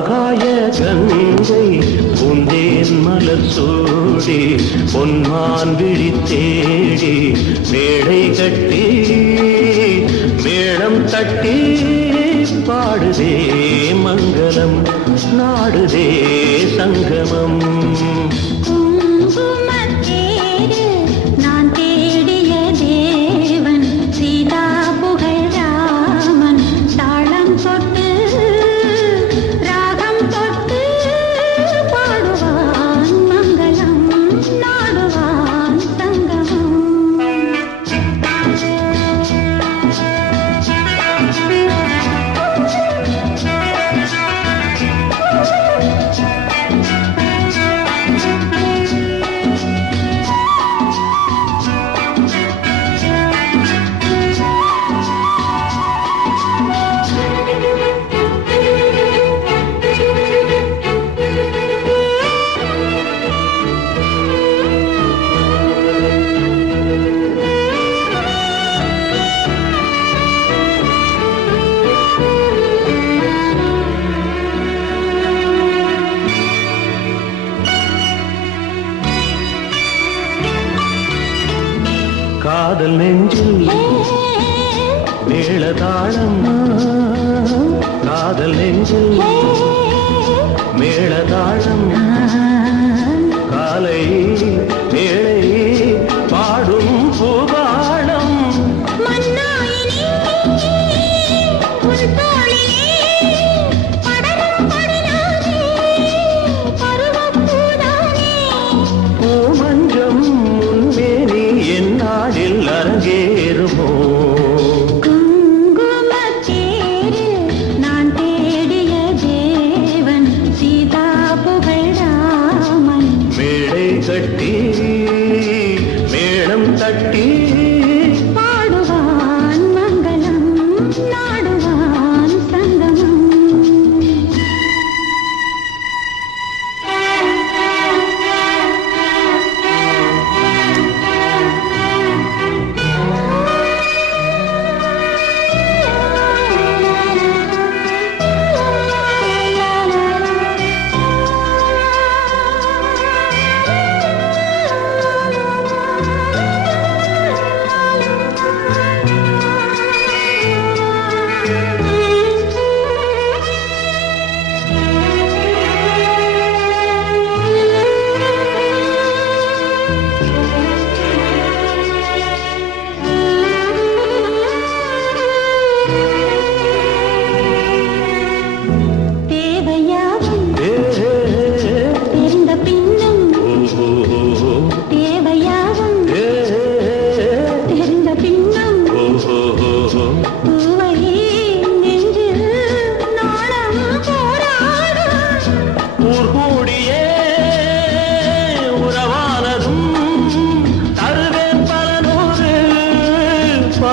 ஆகாய கங்கை பூந்தேன் மலர் சூடி பொன்மான் விழி தேடி மேடை கட்டி மேளம் தட்டி பாடுதே மங்களம் நாடுதே சங்கமம். காதல் நெஞ்சில் மேளதாளம் காதல் நெஞ்சில் மேளதாளம் காலை கட்டி மேளம் தட்டி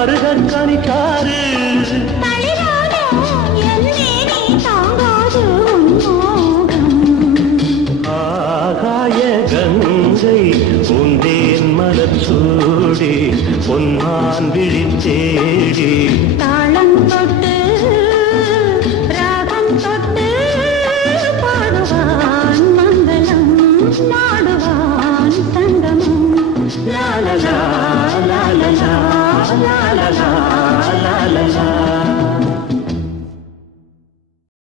மருகன் கணித்தாரு. ஆகாய கங்கை உந்தேன் மலச்சூடி பொன்மான் விழித்தேடி தாளம் தொட்டு ராகம் தொட்டு பாடுவான் மங்களம் நாடுவான் தங்கமும். லாலலா.